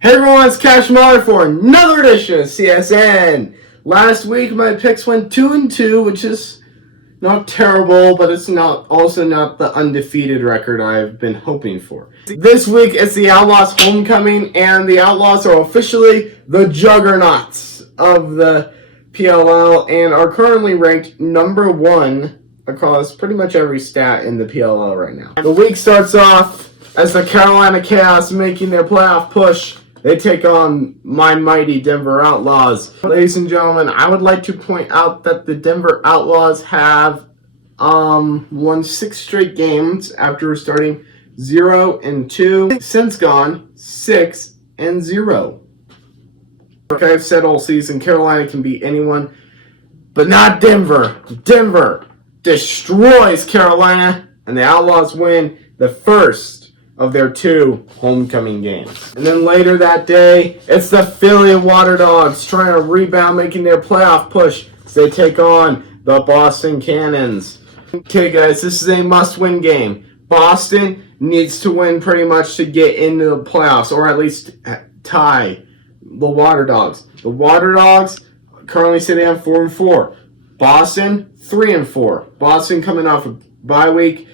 Hey everyone, it's Cash Mahler for another edition of CSN. Last week my picks went 2-2, which is not terrible, but it's also not the undefeated record I've been hoping for. This week it's the Outlaws homecoming, and the Outlaws are officially the juggernauts of the PLL and are currently ranked number 1 across pretty much every stat in the PLL right now. The week starts off as the Carolina Chaos making their playoff push. They take on my mighty Denver Outlaws. Ladies and gentlemen, I would like to point out that the Denver Outlaws have won 6 straight games after starting 0-2. Since gone 6-0. Like I've said all season, Carolina can beat anyone, but not Denver. Denver destroys Carolina, and the Outlaws win the first of their 2 homecoming games. And then later that day, it's the Philly Water Dogs trying to rebound, making their playoff push as they take on the Boston Cannons. Okay guys, this is a must-win game. Boston needs to win pretty much to get into the playoffs, or at least tie the Water Dogs. The Water Dogs currently sitting on 4-4. Boston 3-4. Boston coming off a bye week.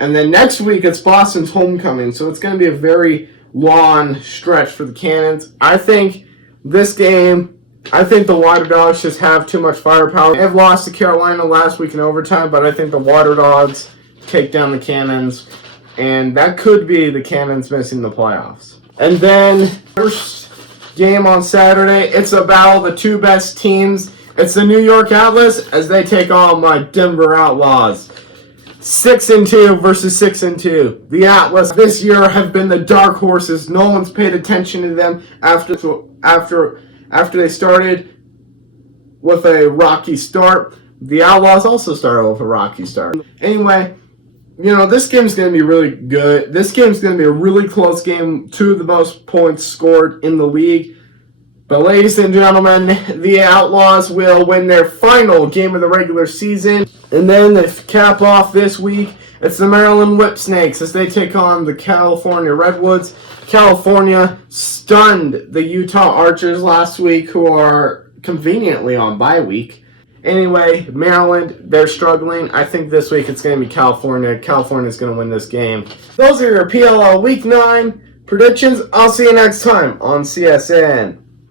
And then next week, it's Boston's homecoming, so it's going to be a very long stretch for the Cannons. I think this game, the Water Dogs just have too much firepower. They've lost to Carolina last week in overtime, but I think the Water Dogs take down the Cannons, and that could be the Cannons missing the playoffs. And then, first game on Saturday, it's a battle of the 2 best teams. It's the New York Atlas as they take on my Denver Outlaws. 6-2 versus 6-2. The Atlas this year have been the dark horses. No one's paid attention to them after they started with a rocky start. The Outlaws also started with a rocky start. Anyway, this game's going to be really good. This game's going to be a really close game. 2 of the most points scored in the league. But ladies and gentlemen, the Outlaws will win their final game of the regular season. And then to cap off this week, it's the Maryland Whipsnakes as they take on the California Redwoods. California stunned the Utah Archers last week, who are conveniently on bye week. Anyway, Maryland, they're struggling. I think this week it's going to be California. California's going to win this game. Those are your PLL Week 9 predictions. I'll see you next time on CSN.